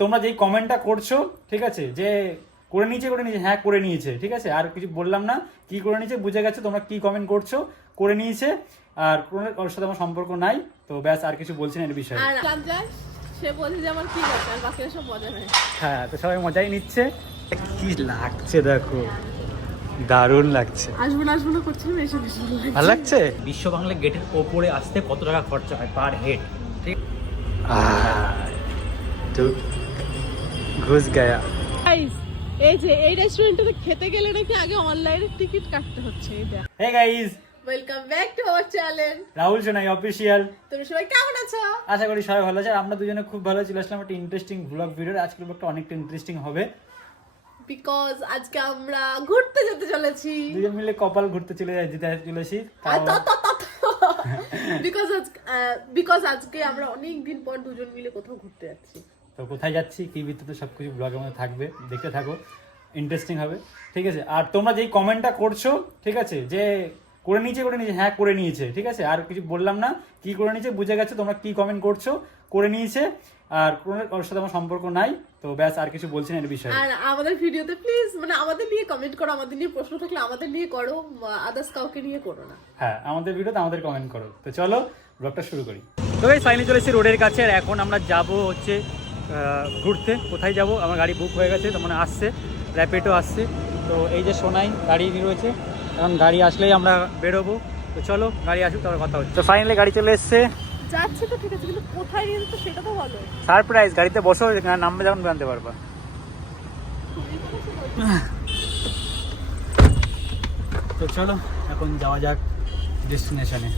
তোমরা যেই কমেন্টটা করছ ঠিক আছে যে করে নিয়েছে করে নিয়েছে হ্যাঁ করে নিয়েছে ঠিক আছে আর কিছু বললাম না কি করে নিয়েছে বুঝে গেছে তোমরা কি কমেন্ট করছ করে নিয়েছে আর কোনো ওর সাথে আমার সম্পর্ক নাই তো ব্যাস আর কিছু বলছি না এর বিষয়ে। সে বলছে যে আমার কি করছে বাকিরা সব মজা নেয়। হ্যাঁ তো সবাই মজাই নিচ্ছে। কি লাগছে দেখো দারুণ লাগছে। আসব না আসব না করছিলাম এসে ভালো লাগছে। ভালো লাগছে? বিশ্ব বাংলা গেটের ওপরে আসতে কত টাকা খরচা হয় পার হেড ঠিক তো ঘুষ গায়া। এই যে এই রেস্টুরেন্টে খেতে গেলে নাকি আগে অনলাইনে টিকিট কাটতে হচ্ছে এই দেখ। Hey guys welcome back to our channel Rahul Sonai official তুমি সবাই কেমন আছো? আশা করি সবাই ভালো আছে। আর আমরা দুজনে খুব ভালো চলে আসলাম একটা ইন্টারেস্টিং ব্লগ ভিডিও আজকের ব্লগটা অনেকটা ইন্টারেস্টিং হবে। বিকজ আজকে আমরা ঘুরতে যেতে চলেছি। দুজন মিলে কপাল ঘুরতে চলে যাই যেতে চলেছি। বিকজ বিকজ আজকে আমরা অনেক দিন পর দুজন মিলে কোথাও ঘুরতে যাচ্ছি। তো কোথায় যাচ্ছি কি ভিত্তিতে সব কিছু ব্লগের মধ্যে থাকবে দেখতে থাকো ইন্টারেস্টিং হবে ঠিক আছে? আর তোমরা যেই কমেন্টটা করছ ঠিক আছে? যে করে নিয়েছে করে নিয়েছে হ্যাঁ করে নিয়েছে ঠিক আছে? আর কিছু বললাম না কি করে নিয়েছে বুঝে গেছে তোমরা কি কমেন্ট করছ করে নিয়েছে আর কোনো ওর সাথে আমার সম্পর্ক নাই তো ব্যাস আর কিছু বলছি না এর বিষয়ে। আর আমাদের ভিডিওতে প্লিজ মানে আমাদের নিয়ে কমেন্ট করো আমাদের নিয়ে প্রশ্ন থাকলে আমাদের নিয়ে করো আদার্স কাউকে নিয়ে করো না। হ্যাঁ আমাদের ভিডিওতে আমাদের কমেন্ট করো। তো চলো ব্লগটা শুরু করি। তো এই ফাইনালি চলে এসেছি রোডের কাছে আর এখন আমরা যাব হচ্ছে ঘুরতে। কোথায় যাব? আমার গাড়ি বুক হয়ে গেছে তো মানে আসছে র্যাপিডও আসছে। তো এই যে সোনাই গাড়ি রয়েছে। এখন গাড়ি আসলেই আমরা বেরোবো। তো চলো গাড়ি আসুক তারপর কথা হচ্ছে। তো ফাইনালি গাড়ি চলে এসছে। যাচ্ছে তো ঠিক আছে কিন্তু কোথায় নিয়ে যেতে সেটা তো ভালো সারপ্রাইজ গাড়িতে বসো নামবে যখন জানতে পারবা। তো চলো এখন যাওয়া যাক ডেস্টিনেশনে।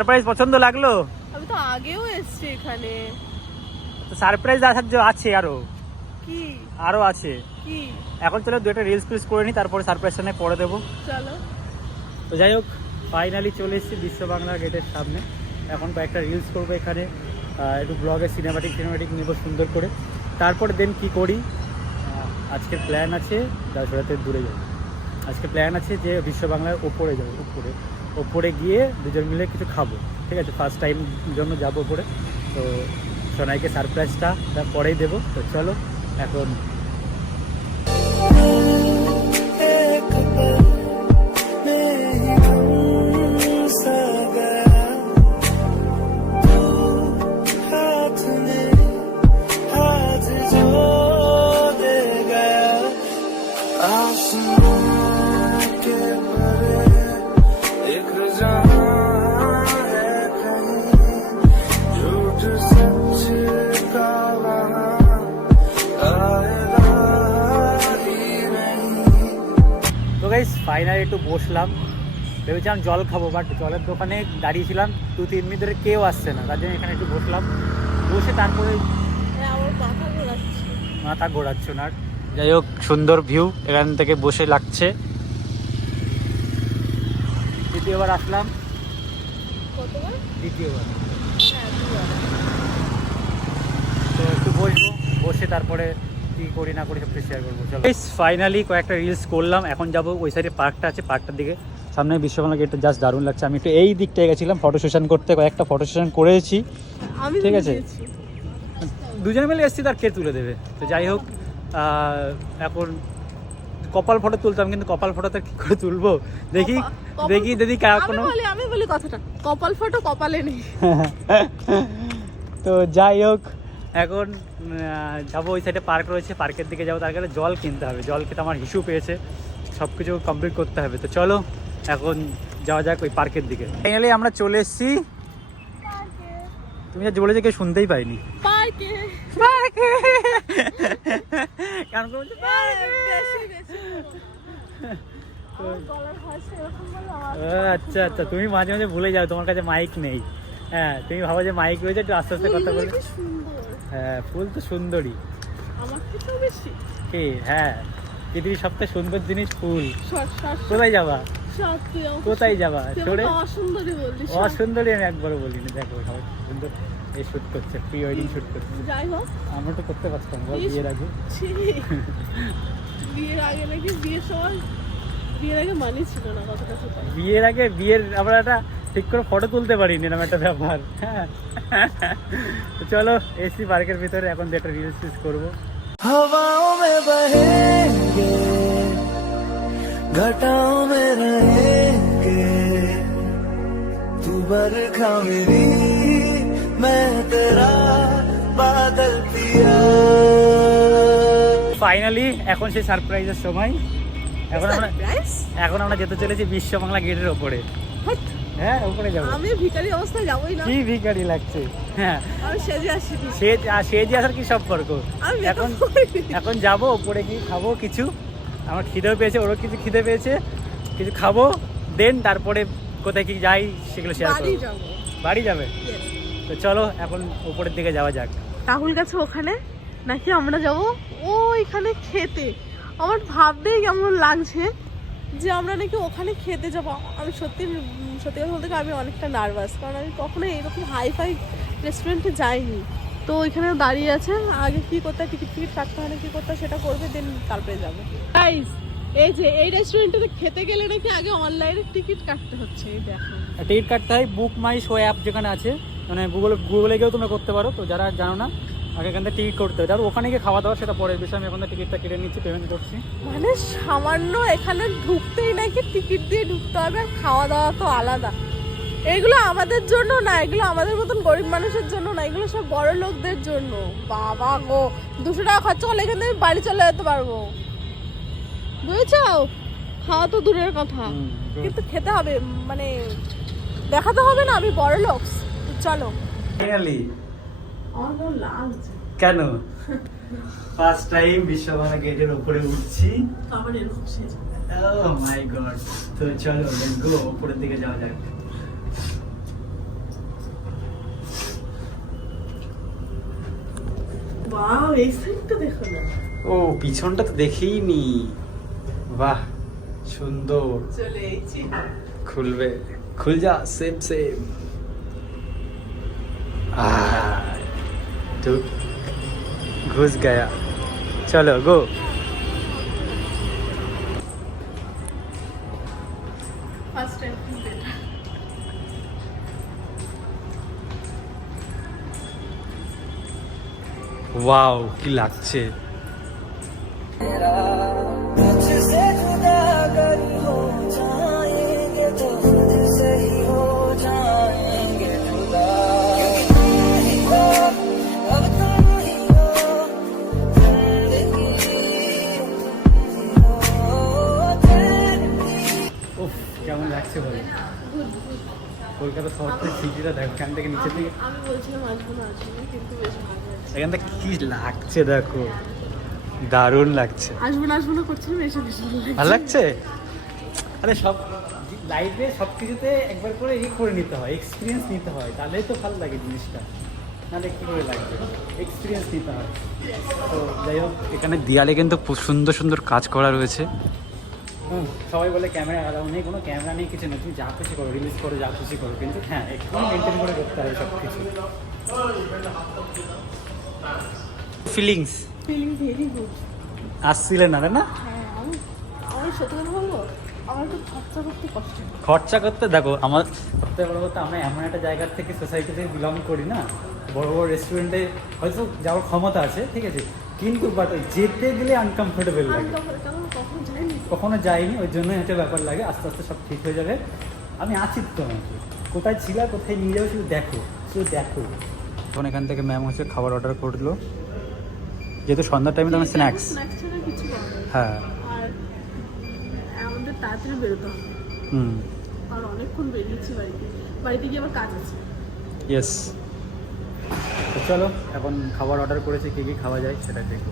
সারপ্রাইজ পছন্দ লাগল? আমি তো আগেও এসেছি এখানে। তো সারপ্রাইজ আসার যে আছে আরও। কি? আরও আছে। কি? এখন চলো দু একটা রিলস ফিলস করে নিই তারপরে সারপ্রাইজটা নিয়ে পরে দেবো। চলো। তো যাই হোক ফাইনালি চলে এসেছি বিশ্ব বাংলা গেটের সামনে। এখন কয়েকটা রিলস করব এখানে। একটু ব্লগে সিনেমাটিক সিনেমাটিক নেব সুন্দর করে। তারপরে দেন কি করি? আজকের প্ল্যান আছে দাসড়াতে দূরে যাব। আজকে প্ল্যান আছে যে বিশ্ব বাংলার ওপরে যাব উপরে। ওপরে গিয়ে দুজন মিলে কিছু খাব, ঠিক আছে? ফার্স্ট টাইম জন্য যাব ওপরে। তো সোনাইকে সারপ্রাইজটা পরেই দেবো। তো চলো, এখন একটু বসলাম। ভেবেছিলাম জল খাব বাট জলের দোকানে দাঁড়িয়েছিলাম দু তিন মিনিট ধরে কেউ আসছে না তার জন্য এখানে একটু বসলাম। বসে তারপরে হ্যাঁ মাথা ঘোরাচ্ছে। না। যাই হোক সুন্দর ভিউ এখান থেকে বসে লাগছে। দ্বিতীয়বার আসলাম। দ্বিতীয়বার। হ্যাঁ তো একটু বসবো বসে তারপরে কি করি না করি সব শেয়ার করব চলো। ফাইনালি কয়েকটা রিলস করলাম এখন যাব ওই সাইডে পার্কটা আছে পার্কটার দিকে। সামনে বিশ্বকর্মা গেটটা জাস্ট দারুণ লাগছে। আমি একটু এই দিকটায় গেছিলাম ফটো সেশন করতে কয়েকটা ফটো সেশন করেছি। আমি ঠিক আছে। দুজনে মিলে এসছি তার কে তুলে দেবে? তো যাই হোক এখন কপাল ফটো তুলতাম কিন্তু কপাল ফটোতে কি করে তুলবো? দেখি দেখি যদি কার কোনো বলি আমি বলি কথাটা। কপাল ফটো কপালে নেই। তো যাই হোক এখন যাব ওই সাইডে পার্ক রয়েছে পার্কের দিকে যাব তার কাছে জল কিনতে হবে। জল খেতে আমার হিসু পেয়েছে। সব কিছু কমপ্লিট করতে হবে। তো চলো এখন যাওয়া যাক ওই পার্কের দিকে। ফাইনালি আমরা চলে এসেছি। তুমি যা বলেছে কেউ শুনতেই পাইনি। ও, আচ্ছা আচ্ছা তুমি মাঝে মাঝে ভুলে যাও তোমার কাছে মাইক নেই। হ্যাঁ তুমি ভাবো যে মাইক রয়েছে একটু আস্তে আস্তে কথা বলে। হ্যাঁ ফুল তো সুন্দরী। বেশি? হ্যাঁ পৃথিবীর সবথেকে সুন্দর জিনিস ফুল। কোথায় যাবা? কোথায় যাবা? সরে। অসুন্দরী আমি একবারও বলিনি। দেখো সুন্দর এই শুট করছে প্রি ওয়েডিং শুট করছে। যাই হোক। আমরা তো করতে পারতাম বল বিয়ের আগে। বিয়ের আগে নাকি বিয়ের সময় বিয়ের আগে মানি ছিল না বিয়ের আগে বিয়ের আমরা একটা ঠিক করে ফটো তুলতে পারিনি এরকম একটা ব্যাপার হ্যাঁ তো চলো এসি পার্কের ভিতরে এখন দিয়ে একটা রিলস টিলস করবো हवाओं में बहेंगे घटाओं में रहेंगे तू बरखा मेरी मैं तेरा बादल पिया ফাইনালি এখন সেই সারপ্রাইজের সময় এখন আমরা Surprise? এখন আমরা যেতে চলেছি বিশ্ব বাংলা গেটের ওপরে হাট, হ্যাঁ ওপরে যাব। আমি ভিখারি অবস্থায় যাবোই না। কি ভিখারি লাগছে? হ্যাঁ। আমি সেজে আসিনি সে আর সে যে আসার কি সম্পর্ক এখন এখন যাব ওপরে গিয়ে খাব কিছু। আমার খিদেও পেয়েছে ওরও কিছু খিদে পেয়েছে। কিছু খাব দেন তারপরে কোথায় কি যাই সেগুলো শেয়ার বাড়ি করব। বাড়ি যাবে? তো চলো এখন উপরের দিকে যাওয়া যাক। রাহুল গেছে ওখানে নাকি আমরা যাব? ও এখানে খেতে। আমার ভাবতেই কেমন লাগছে। যে আমরা নাকি ওখানে খেতে যাব। আমি সত্যি সত্যি কথা বলতে আমি অনেকটা নার্ভাস কারণ আমি কখনো এরকম হাই ফাই রেস্টুরেন্টে যাইনি। তো ওইখানে দাঁড়িয়ে আছে আগে কি করতে হয় টিকিট টিকিট কাটতে হয় না কি করতে হয় সেটা করবে দেন তারপরে যাবে। গাইস এই যে এই রেস্টুরেন্টে খেতে গেলে নাকি আগে অনলাইনে টিকিট কাটতে হচ্ছে এই দেখো। টিকিট কাটতে হয় বুক মাই শো অ্যাপ যেখানে আছে মানে গুগলে গুগলে গিয়েও তোমরা করতে পারো তো যারা জানো না আগে এখান থেকে টিকিট করতে হয় আর ওখানে গিয়ে খাওয়া দাওয়া সেটা পরের বিষয়। আমি এখন থেকে টিকিটটা কেটে নিচ্ছি পেমেন্ট করছি। মানে সামান্য এখানে ঢুকতেই নাকি টিকিট দিয়ে ঢুকতে হবে আর খাওয়া দাওয়া তো আলাদা। এগুলো আমাদের জন্য না এগুলো আমাদের মতন গরিব মানুষের জন্য না এগুলো সব বড় লোকদের জন্য। বাবা গো দুশো টাকা খরচা করলে এখান থেকে বাড়ি চলে যেতে পারব। বুঝেছ? খাওয়া তো দূরের কথা। কিন্তু খেতে হবে মানে দেখাতে হবে না আমি বড় লোক। চলো ফাইনালি আমার কেমন লাগছে কেন? ফার্স্ট টাইম গেটের উপরে উঠছি। আমার এরকম সেজে ও মাই গড তো চলো লেটস গো উপরের দিকে যাওয়া যাক। বাহ এই সাইডটা দেখো না। ও পিছনটা তো দেখেই নি বাহ সুন্দর। চলে খুলবে। খুল যা সেম সেম তো ঘুষ घुस চলো चलो गो টাইম ওয়াও কি কলকাতা শহর থেকে সিটিটা দেখো এখান থেকে নিচে থেকে আমি বলছিলাম আসব না আসব কিন্তু বেশ ভালো আছে এখান থেকে কি লাগছে দেখো? দারুণ লাগছে। আসব না আসব না করছিলাম এসে বেশ ভালো লাগছে। ভালো লাগছে? আরে সব লাইফে সব কিছুতে একবার করে ই করে নিতে হয় এক্সপিরিয়েন্স নিতে হয় তাহলেই তো ভালো লাগে জিনিসটা। নাহলে কী করে লাগবে? এক্সপিরিয়েন্স নিতে হয়। তো যাই হোক এখানে দেয়ালে কিন্তু খুব সুন্দর সুন্দর কাজ করা রয়েছে। হুম, সবাই বলে ক্যামেরা অ্যালাউ নেই কোনো ক্যামেরা নেই কিছু নেই। তুমি যা খুশি করো রিলিজ করো যা খুশি করো কিন্তু হ্যাঁ একটু মেনটেন করে করতে হবে সব কিছু ফিলিংস ফিলিং ভেরি গুড আসছিলেন না না? হ্যাঁ আমি আমি সত্যি কথা বলব আমার একটু খরচা করতে কষ্ট। খরচা করতে দেখো আমার সবথেকে বড় কথা আমরা এমন একটা জায়গা থেকে সোসাইটি থেকে বিলং করি না। বড় বড় রেস্টুরেন্টে হয়তো যাওয়ার ক্ষমতা আছে ঠিক আছে? কিন্তু বাট যেতে গেলে আনকমফোর্টেবল লাগে। কখনো যাইনি ওই জন্যই একটা ব্যাপার লাগে আস্তে আস্তে সব ঠিক হয়ে যাবে। আমি আছি তো তোমাকে কোথায় ছিলা কোথায় নিয়ে যাব শুধু দেখো শুধু দেখো। তখন এখান থেকে ম্যাম হচ্ছে খাবার অর্ডার করল। যেহেতু সন্ধ্যার টাইমে তখন স্ন্যাক্স। হ্যাঁ। আমাদের তাড়াতাড়ি বেরোতে হবে। হুম। আর অনেকক্ষণ বেরিয়েছি বাড়িতে। বাড়িতে গিয়ে আবার কাজ আছে। ইয়েস চলো এখন খাবার অর্ডার করেছি কী কী খাওয়া যায় সেটা দেখব।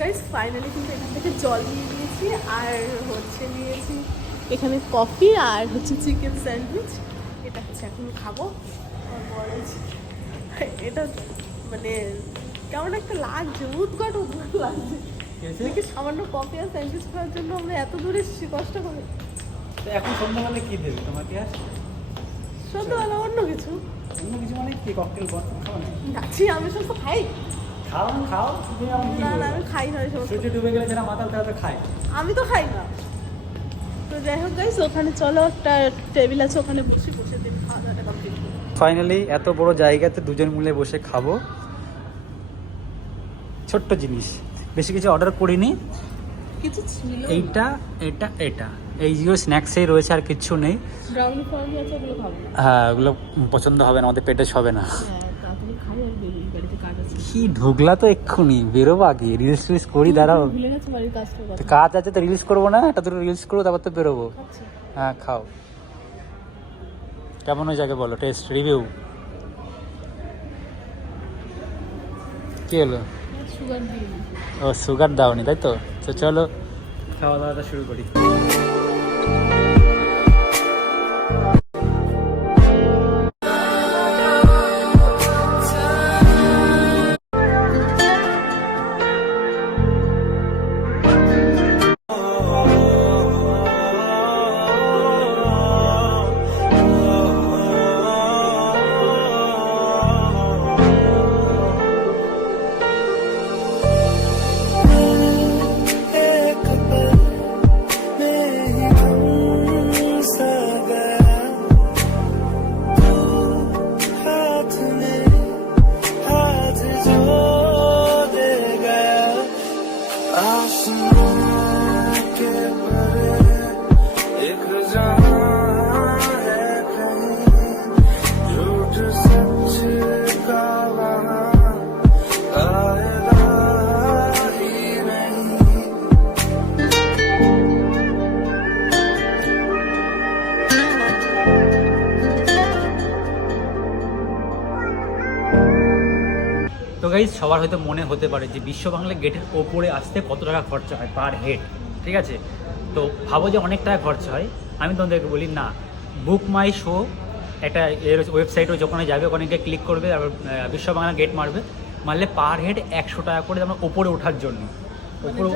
গাইস ফাইনালি কিন্তু এখান থেকে জল নিয়ে নিয়েছি আর হচ্ছে নিয়েছি এখানে কফি আর হচ্ছে চিকেন স্যান্ডউইচ এটা হচ্ছে এখন খাব। এটা মানে কেমন একটা লাগছে উদ্ঘাট উদ্ঘাট লাগছে দেখি সামান্য কফি আর স্যান্ডউইচ খাওয়ার জন্য আমরা এত দূরে কষ্ট করে। তো এখন সন্ধ্যাবেলা কি দেবে? তোমাকে আর সন্ধ্যাবেলা অন্য কিছু। অন্য কিছু মানে কি? ককটেল খাও না আমি শুধু খাই। খাও না খাও তুমি আমি কি না না আমি খাই না সূর্য ডুবে গেলে যারা মাতাল তারা তো খায়। আমি তো খাই না। তো যাই হোক গাইস ওখানে চলো একটা টেবিল আছে ওখানে বসে বসে দিন খাওয়া দাওয়াটা কমপ্লিট ফাইনালি এত বড় জায়গাতে দুজন মিলে বসে খাব। ছোট্ট জিনিস। বেশি কিছু অর্ডার করিনি। কিছু ছিল? এইটা এটা এটা। এই যে স্ন্যাক্সেই রয়েছে আর কিচ্ছু নেই। হ্যাঁ ওগুলো পছন্দ হবে না আমাদের পেটে হবে না। কি ঢুকলা তো এক্ষুনি বেরোবো আগে রিলস টিলস করি দাঁড়াও। কাজ আছে তো রিলস করব না? একটা দুটো রিলস করব তারপর তো বেরোবো। হ্যাঁ খাও। কেমন হয়েছে আগে বলো টেস্ট রিভিউ কি হলো? সুগার ও সুগার দাওনি তাই তো? তো চলো। খাওয়া দাওয়াটা শুরু করি। সবার হয়তো মনে হতে পারে যে বিশ্ব বাংলা গেটের ওপরে আসতে কত টাকা খরচা হয় পার হেড ঠিক আছে? তো ভাবো যে অনেক টাকা খরচা হয়। আমি তোমাদেরকে বলি না বুক মাই শো একটা এর ওয়েবসাইটও যখন যাবে ওখানে গিয়ে ক্লিক করবে তারপর বিশ্ব বাংলা গেট মারবে। মারলে পার হেড একশো টাকা করে আমরা ওপরে ওঠার জন্য। ওপরে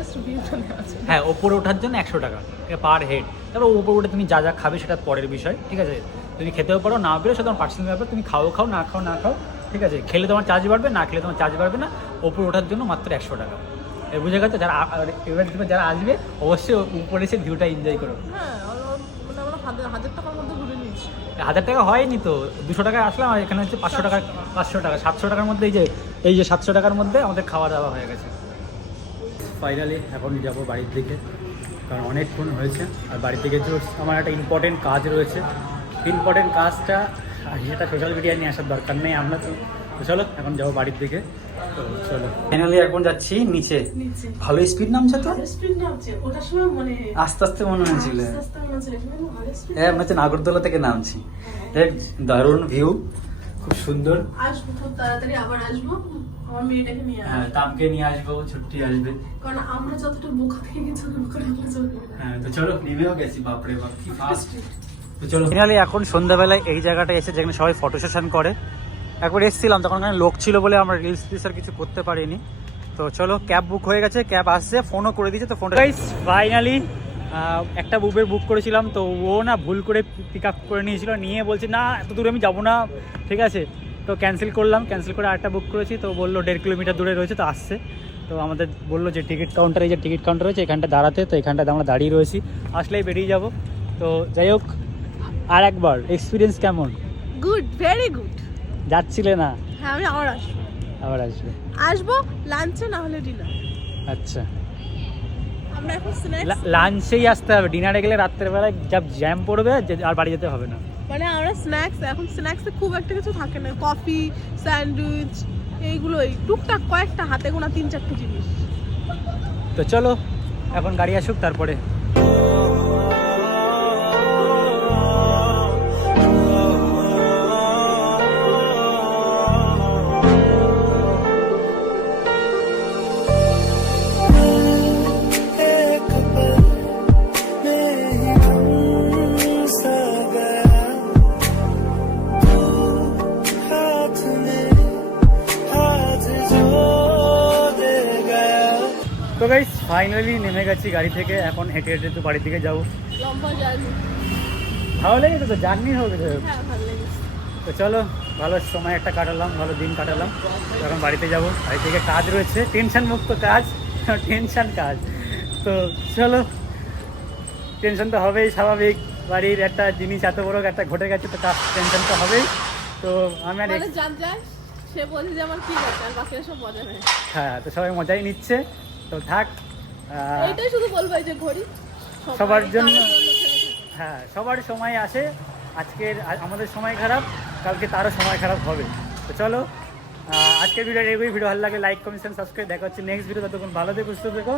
চলে আছে হ্যাঁ ওপরে ওঠার জন্য একশো টাকা পার হেড তারপর ওপরে উঠে তুমি যা যা খাবে সেটা পরের বিষয় ঠিক আছে? তুমি খেতেও পারো না পেরে সেটা তোমার পার্সোনাল ব্যাপার তুমি খাও খাও না খাও না খাও ঠিক আছে খেলে তোমার চার্জ বাড়বে না খেলে তোমার চার্জ বাড়বে না ওপরে ওঠার জন্য মাত্র একশো টাকা। এ বুঝে গেছো যারা এবার যারা আসবে অবশ্যই উপরে এসে ভিউটা এনজয় করো। হ্যাঁ মানে হাজার টাকা হয়নি তো দুশো টাকায় আসলাম আর এখানে হচ্ছে পাঁচশো টাকা পাঁচশো টাকা সাতশো টাকার মধ্যে এই যে এই যে সাতশো টাকার মধ্যে আমাদের খাওয়া দাওয়া হয়ে গেছে। ফাইনালি এখন যাব বাড়ির দিকে কারণ অনেকক্ষণ হয়েছে আর বাড়ির দিকে তো আমার একটা ইম্পর্টেন্ট কাজ রয়েছে। ইম্পর্টেন্ট কাজটা আর সেটা সোশ্যাল মিডিয়া নিয়ে আসার দরকার নেই আমরা তো চলো এখন যাব বাড়ির দিকে। তো চলো। ফাইনালি এখন যাচ্ছি নিচে। নিচে। ভালো স্পিড নামছে তো? স্পিড নামছে। ওটার সময় মানে আস্তে আস্তে মনে হয়েছিল। মনে হ্যাঁ মনে হচ্ছে নাগরদোলা থেকে নামছি। দেখ দারুণ ভিউ খুব সুন্দর। আসব খুব তাড়াতাড়ি আবার আসব। আমার মেয়েটাকে নিয়ে হ্যাঁ আসব। তামকে নিয়ে আসব ছুটি আসবে। কারণ আমরা যতটা বোকা থেকে গেছি। হ্যাঁ তো চলো নেমেও গেছি বাপরে বাপ কি ফাস্ট ফাইনালি এখন সন্ধ্যাবেলায় এই জায়গাটা এসে যেখানে সবাই ফটো সেশন করে, একবার এসেছিলাম, তখন ওখানে লোক ছিল বলে আমরা রিলস টিলস আর কিছু করতে পারিনি। তো চলো ক্যাব বুক হয়ে গেছে ক্যাব আসছে ফোনও করে দিয়েছে, তো ফোনটা ফাইনালি একটা উবের বুক করেছিলাম, তো ও না ভুল করে পিক আপ করে নিয়েছিল, নিয়ে বলছে, না, এত দূরে আমি যাব না। ঠিক আছে? তো ক্যান্সেল করলাম ক্যান্সেল করে আরেকটা বুক করেছি, তো বলল দেড় কিলোমিটার দূরে রয়েছে, তো আসছে। তো আমাদের বলল যে টিকিট কাউন্টারে যে টিকিট কাউন্টার রয়েছে, এখানটা দাঁড়াতে, তো এখানটাতে আমরা দাঁড়িয়ে রয়েছি। আসলেই বেরিয়ে যাব। তো যাই হোক আর একবার এক্সপিরিয়েন্স কেমন? গুড ভেরি গুড যাচ্ছিলে না? হ্যাঁ আমি আবার আসব। আবার আসবে। আসব লাঞ্চে না হলে ডিনার আচ্ছা। আমরা এখন স্ন্যাক্স লাঞ্চেই আসতে হবে। ডিনারে গেলে রাত্রেবেলায় যা জ্যাম পড়বে আর বাড়ি যেতে হবে না। মানে আমরা স্ন্যাক্স এখন স্ন্যাক্সে খুব একটা কিছু থাকে না। কফি স্যান্ডউইচ এইগুলোই। টুকটাক কয়েকটা হাতে গোনা তিন চারটে জিনিস। তো চলো এখন গাড়ি আসুক তারপরে ফাইনালি নেমে গেছি গাড়ি থেকে এখন হেঁটে হেঁটে তো বাড়ির দিকে যাব। ভালো লেগেছে তো? জার্নি হবে তো? হ্যাঁ তো চলো ভালো সময় একটা কাটালাম ভালো দিন কাটালাম। এখন বাড়িতে যাব। বাড়ি থেকে কাজ রয়েছে টেনশন মুক্ত কাজ টেনশন কাজ। তো চলো টেনশন তো হবেই স্বাভাবিক। বাড়ির একটা জিনিস এত বড় একটা ঘটে গেছে তো কাজ টেনশন তো হবেই। তো আমি আর মানে যার যায় সে বলছে যে আমার কি দরকার বাকিরা সব মজা হ্যাঁ তো সবাই মজাই নিচ্ছে। তো থাক এইটাই শুধু বলব যে ঘড়ি সবার জন্য-। হ্যাঁ সবার সময় আসে। আজকের আমাদের সময় খারাপ কালকে তারও সময় খারাপ হবে। তো চলো আজকের ভিডিও এগুলি ভিডিও ভালো লাগে লাইক কমেন্ট সাবস্ক্রাইব দেখা হচ্ছে নেক্সট ভিডিও ততক্ষণ ভালো দেখো সুস্থ দেখো